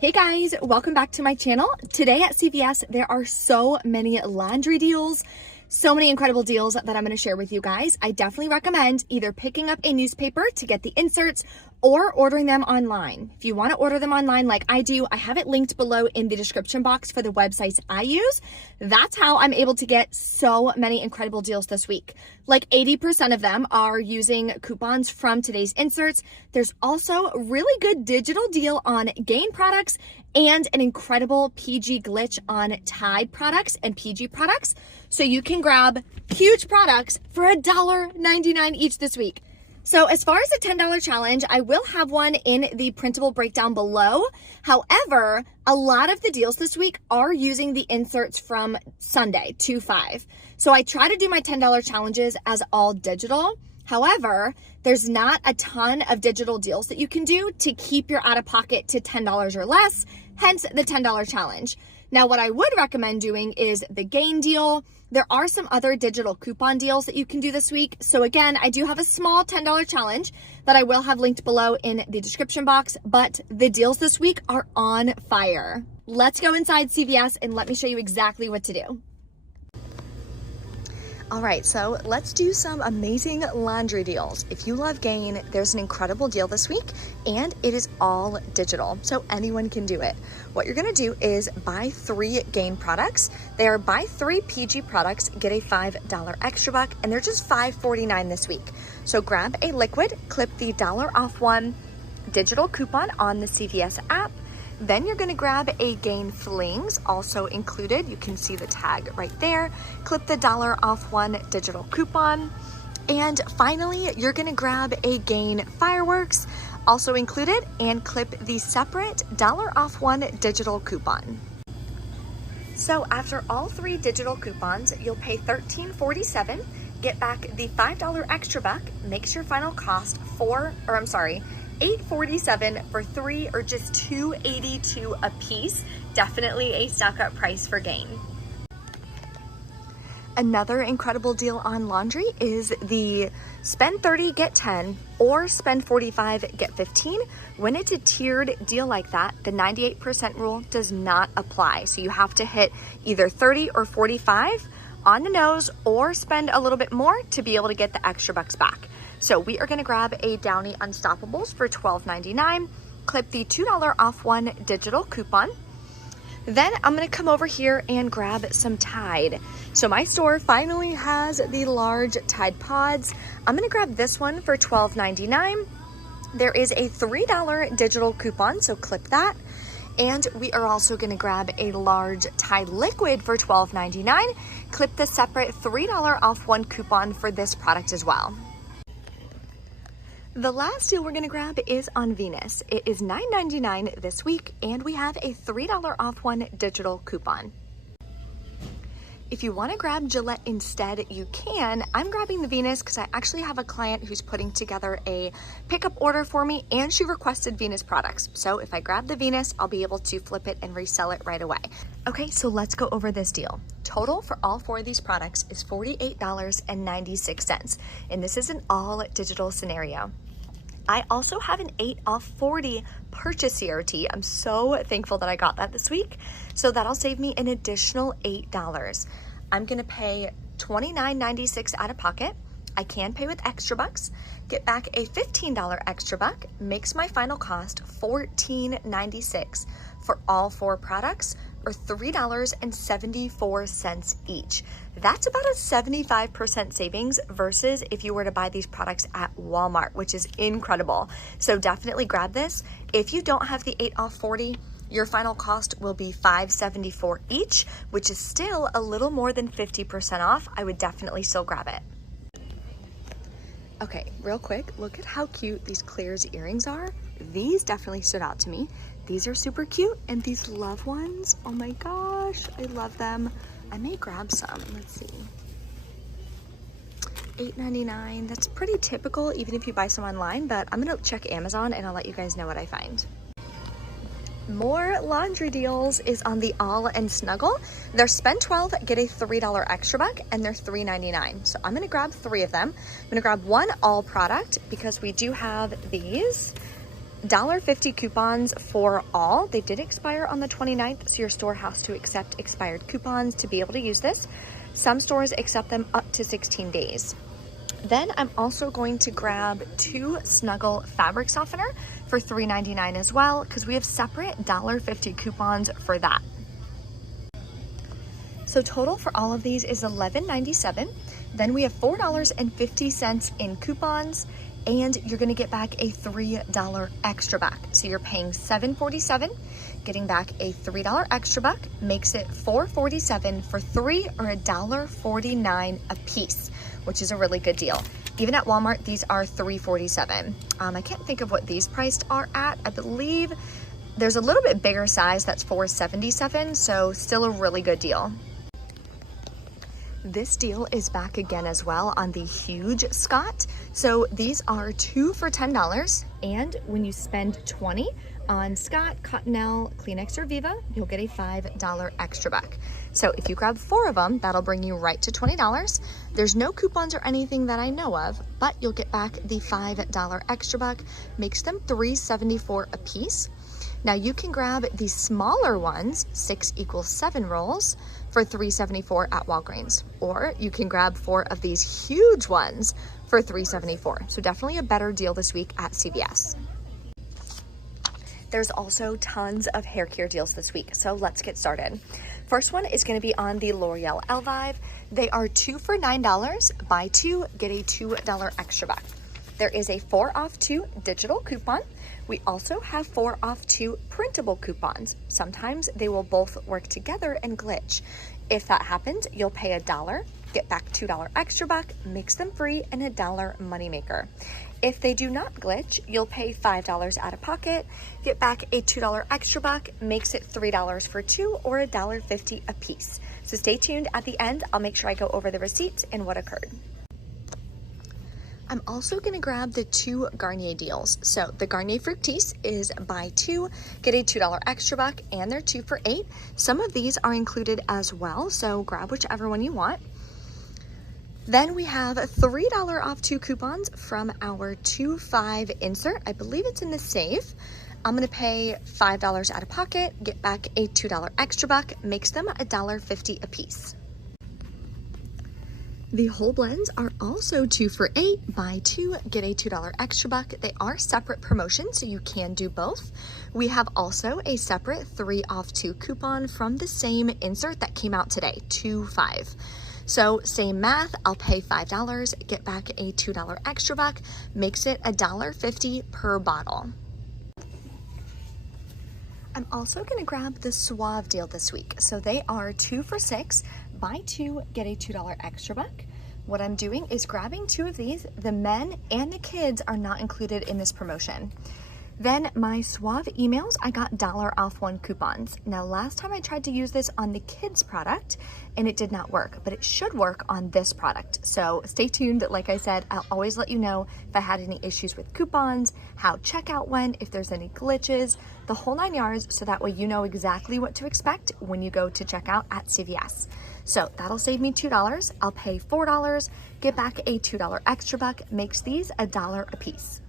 Hey guys, welcome back to my channel. Today at CVS, there are so many laundry deals, so many incredible deals that I'm going to share with you guys. I definitely recommend either picking up a newspaper to get the inserts or ordering them online. If you want to order them online like I do, I have it linked below in the description box for the websites I use. That's how I'm able to get so many incredible deals this week. Like 80% of them are using coupons from today's inserts. There's also a really good digital deal on Gain products and an incredible PG glitch on Tide products and PG products. So you can grab huge products for $1.99 each this week. So as far as the $10 challenge, I will have one in the printable breakdown below. However, a lot of the deals this week are using the inserts from Sunday, 2/5. So I try to do my $10 challenges as all digital. However, there's not a ton of digital deals that you can do to keep your out-of-pocket to $10 or less, hence the $10 challenge. Now, what I would recommend doing is the Gain deal. There are some other digital coupon deals that you can do this week. So again, I do have a small $10 challenge that I will have linked below in the description box, but the deals this week are on fire. Let's go inside CVS and let me show you exactly what to do. All right, so let's do some amazing laundry deals. If you love Gain, there's an incredible deal this week and it is all digital, so anyone can do it. What you're gonna do is buy 3 Gain products. They are buy 3 PG products, get a $5 extra buck, and they're just $5.49 this week. So grab a liquid, clip the $1 off one digital coupon on the CVS app. Then you're gonna grab a Gain Flings, also included. You can see the tag right there. Clip the $1 off one digital coupon. And finally, you're gonna grab a Gain Fireworks, also included, and clip the separate $1 off one digital coupon. So after all 3 digital coupons, you'll pay $13.47, get back the $5 extra buck, makes your final cost $8.47 for 3 or just $2.82 a piece. Definitely a stock-up price for Gain. Another incredible deal on laundry is the spend 30, get 10, or spend 45, get 15. When it's a tiered deal like that, the 98% rule does not apply. So you have to hit either 30 or 45 on the nose or spend a little bit more to be able to get the extra bucks back. So we are gonna grab a Downy Unstoppables for $12.99, clip the $2 off one digital coupon. Then I'm gonna come over here and grab some Tide. So my store finally has the large Tide Pods. I'm gonna grab this one for $12.99. There is a $3 digital coupon, so clip that. And we are also gonna grab a large Tide Liquid for $12.99. Clip the separate $3 off one coupon for this product as well. The last deal we're gonna grab is on Venus. It is $9.99 this week, and we have a $3 off one digital coupon. If you wanna grab Gillette instead, you can. I'm grabbing the Venus because I actually have a client who's putting together a pickup order for me, and she requested Venus products. So if I grab the Venus, I'll be able to flip it and resell it right away. Okay, so let's go over this deal. Total for all 4 of these products is $48.96, and this is an all digital scenario. I also have an 8 off 40 purchase CRT. I'm so thankful that I got that this week. So that'll save me an additional $8. I'm gonna pay $29.96 out of pocket. I can pay with extra bucks, get back a $15 extra buck, makes my final cost $14.96 for all 4 products, or $3.74 each. That's about a 75% savings versus if you were to buy these products at Walmart, which is incredible. So definitely grab this. If you don't have the 8 off 40, your final cost will be $5.74 each, which is still a little more than 50% off. I would definitely still grab it. Okay, real quick, look at how cute these Claire's earrings are. These definitely stood out to me. These are super cute, and these love ones, oh my gosh, I love them. I may grab some, let's see. $8.99, that's pretty typical even if you buy some online, but I'm gonna check Amazon and I'll let you guys know what I find. More laundry deals is on the All and Snuggle. They're spend 12, get a $3 extra buck, and they're $3.99. So I'm gonna grab 3 of them. I'm gonna grab one All product because we do have these. $1.50 coupons for all. They did expire on the 29th, so your store has to accept expired coupons to be able to use this. Some stores accept them up to 16 days. Then I'm also going to grab 2 Snuggle fabric softener for $3.99 as well, because we have separate $1.50 coupons for that. So total for all of these is $11.97. Then we have $4.50 in coupons, and you're gonna get back a $3 extra back. So you're paying $7.47, getting back a $3 extra buck makes it $4.47 for 3 or $1.49 a piece, which is a really good deal. Even at Walmart, these are $3.47. I can't think of what these priced are at. I believe there's a little bit bigger size that's $4.77, so still a really good deal. This deal is back again as well on the huge Scott. So these are 2 for $10, and when you spend $20 on Scott, Cottonelle, Kleenex, or Viva, you'll get a $5 extra buck. So if you grab 4 of them, that'll bring you right to $20. There's no coupons or anything that I know of, but you'll get back the $5 extra buck, makes them $3.74 a piece. Now you can grab the smaller ones, 6 equals 7 rolls, for $3.74 at Walgreens, or you can grab 4 of these huge ones for $3.74. So definitely a better deal this week at CVS. There's also tons of hair care deals this week, so let's get started. First one is going to be on the L'Oreal Elvive. They are 2 for $9. Buy 2, get a $2 extra back. There is a 4 off 2 digital coupon. We also have 4 off 2 printable coupons. Sometimes they will both work together and glitch. If that happens, you'll pay $1, get back $2 extra buck, makes them free, and $1 moneymaker. If they do not glitch, you'll pay $5 out of pocket, get back a $2 extra buck, makes it $3 for 2 or $1.50 a piece. So stay tuned at the end. I'll make sure I go over the receipts and what occurred. I'm also going to grab the 2 Garnier deals. So the Garnier Fructis is buy 2, get a $2 extra buck, and they're 2 for $8. Some of these are included as well, so grab whichever one you want. Then we have $3 off 2 coupons from our 2.5 insert. I believe it's in the safe. I'm going to pay $5 out of pocket, get back a $2 extra buck, makes them $1.50 a piece. The whole blends are also 2 for $8. Buy 2, get a $2 extra buck. They are separate promotions, so you can do both. We have also a separate 3 off 2 coupon from the same insert that came out today, 2.5. So same math, I'll pay $5, get back a $2 extra buck, makes it $1.50 per bottle. I'm also going to grab the Suave deal this week. So they are 2 for $6. Buy 2, get a $2 extra buck. What I'm doing is grabbing 2 of these. The men and the kids are not included in this promotion. Then my Suave emails, I got $1 off 1 coupons. Now last time I tried to use this on the kids product and it did not work, but it should work on this product. So stay tuned. Like I said, I'll always let you know if I had any issues with coupons, how checkout went, if there's any glitches, the whole 9 yards, so that way you know exactly what to expect when you go to checkout at CVS. So that'll save me $2. I'll pay $4, get back a $2 extra buck, makes these $1 a piece.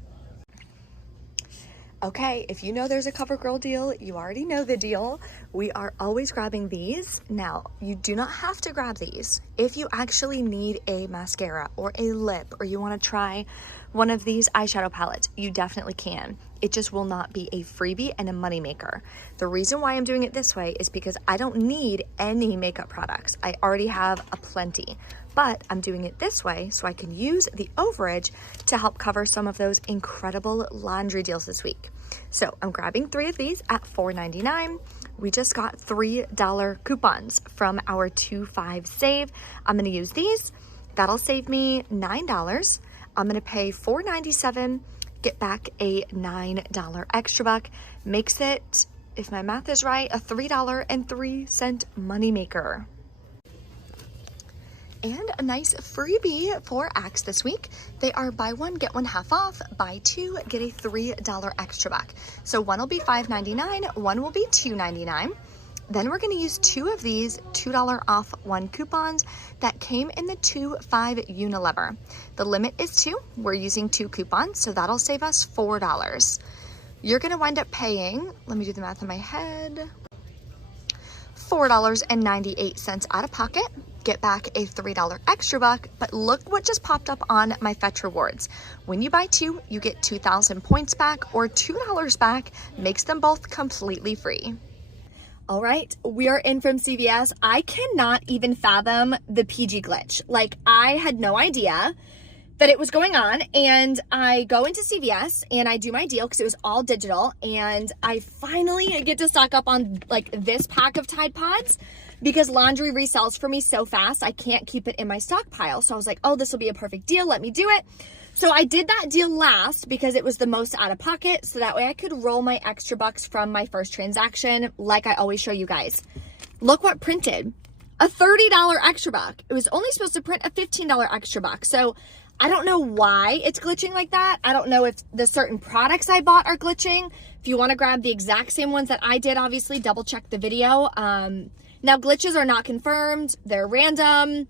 Okay, if you know there's a Covergirl deal, you already know the deal. We are always grabbing these. Now, you do not have to grab these. If you actually need a mascara or a lip, or you want to try one of these eyeshadow palettes, you definitely can. It just will not be a freebie and a moneymaker. The reason why I'm doing it this way is because I don't need any makeup products. I already have a plenty. But I'm doing it this way so I can use the overage to help cover some of those incredible laundry deals this week. So I'm grabbing 3 of these at $4.99. We just got $3 coupons from our 2.5 save. I'm going to use these. That'll save me $9. I'm going to pay $4.97, get back a $9 extra buck. Makes it, if my math is right, a $3.03 moneymaker. And a nice freebie for Axe this week. They are buy 1, get 1 half off, buy 2, get a $3 extra back. So one will be $5.99, one will be $2.99. Then we're gonna use 2 of these $2 off 1 coupons that came in the 2.5 Unilever. The limit is 2, we're using 2 coupons, so that'll save us $4. you're gonna wind up paying, let me do the math in my head, $4.98 out of pocket. Get back a $3 extra buck, but look what just popped up on my Fetch Rewards. When you buy 2, you get 2,000 points back or $2 back, makes them both completely free. All right, we are in from CVS. I cannot even fathom the PG glitch. Like, I had no idea that it was going on, and I go into CVS and I do my deal because it was all digital, and I finally get to stock up on like this pack of Tide Pods because laundry resells for me so fast, I can't keep it in my stockpile. So I was like, oh, this will be a perfect deal. Let me do it. So I did that deal last because it was the most out of pocket. So that way I could roll my extra bucks from my first transaction like I always show you guys. Look what printed. A $30 extra buck. It was only supposed to print a $15 extra buck. So I don't know why it's glitching like that. I don't know if the certain products I bought are glitching. If you want to grab the exact same ones that I did, obviously double check the video. Now, glitches are not confirmed. They're random.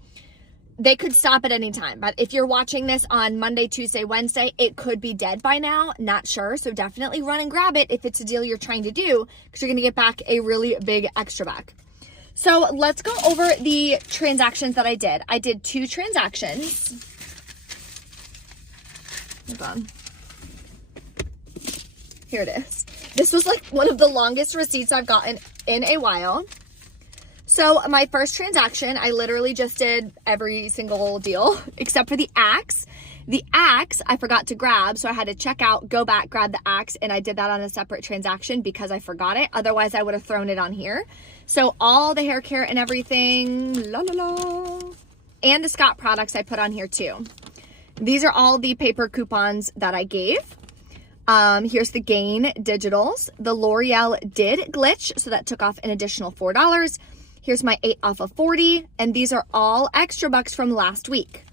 They could stop at any time. But if you're watching this on Monday, Tuesday, Wednesday, it could be dead by now. Not sure. So definitely run and grab it if it's a deal you're trying to do, because you're going to get back a really big extra buck. So let's go over the transactions that I did. I did 2 transactions. Hold on. Here it is. This was like one of the longest receipts I've gotten in a while. So my first transaction, I literally just did every single deal except for the axe. The axe I forgot to grab, so I had to check out, go back, grab the axe, and I did that on a separate transaction because I forgot it. Otherwise, I would have thrown it on here. So all the hair care and everything, la la la. And the Scott products I put on here too. These are all the paper coupons that I gave. Here's the Gain Digitals. The L'Oreal did glitch, so that took off an additional $4. Here's my 8 off of 40, and these are all extra bucks from last week.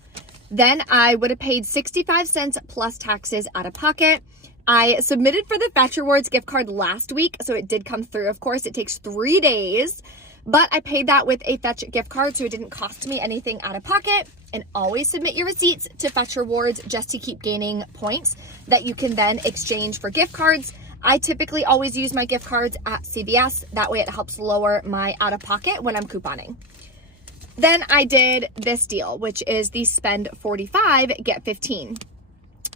Then I would have paid 65 cents plus taxes out of pocket. I submitted for the Fetch Rewards gift card last week, so it did come through. Of course, it takes 3 days, but I paid that with a Fetch gift card, so it didn't cost me anything out of pocket. And always submit your receipts to Fetch Rewards just to keep gaining points that you can then exchange for gift cards. I typically always use my gift cards at CVS. That way it helps lower my out-of-pocket when I'm couponing. Then I did this deal, which is the spend 45, get 15.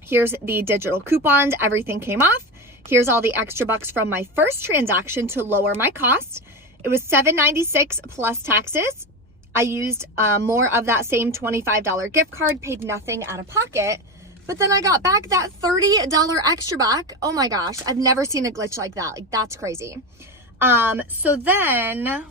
Here's the digital coupons. Everything came off. Here's all the extra bucks from my first transaction to lower my cost. It was $7.96 plus taxes. I used more of that same $25 gift card, paid nothing out of pocket. But then I got back that $30 extra buck. Oh my gosh, I've never seen a glitch like that. Like, that's crazy. So then,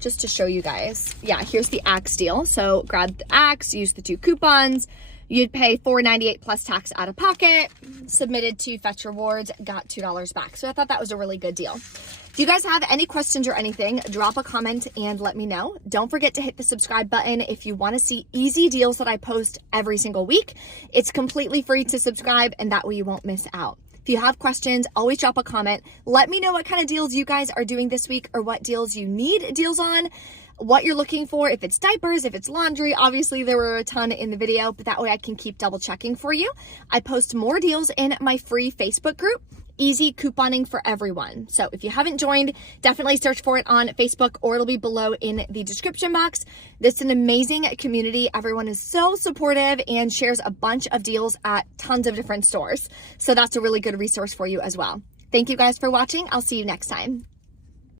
just to show you guys, yeah, here's the axe deal. So grab the axe, use the 2 coupons. You'd pay $4.98 plus tax out of pocket, submitted to Fetch Rewards, got $2 back. So I thought that was a really good deal. If you guys have any questions or anything, drop a comment and let me know. Don't forget to hit the subscribe button if you want to see easy deals that I post every single week. It's completely free to subscribe, and that way you won't miss out. If you have questions, always drop a comment. Let me know what kind of deals you guys are doing this week or what deals you need deals on, what you're looking for, if it's diapers, if it's laundry. Obviously, there were a ton in the video, but that way I can keep double checking for you. I post more deals in my free Facebook group, Easy Couponing for Everyone. So if you haven't joined, definitely search for it on Facebook, or it'll be below in the description box. This is an amazing community. Everyone is so supportive and shares a bunch of deals at tons of different stores. So that's a really good resource for you as well. Thank you guys for watching. I'll see you next time.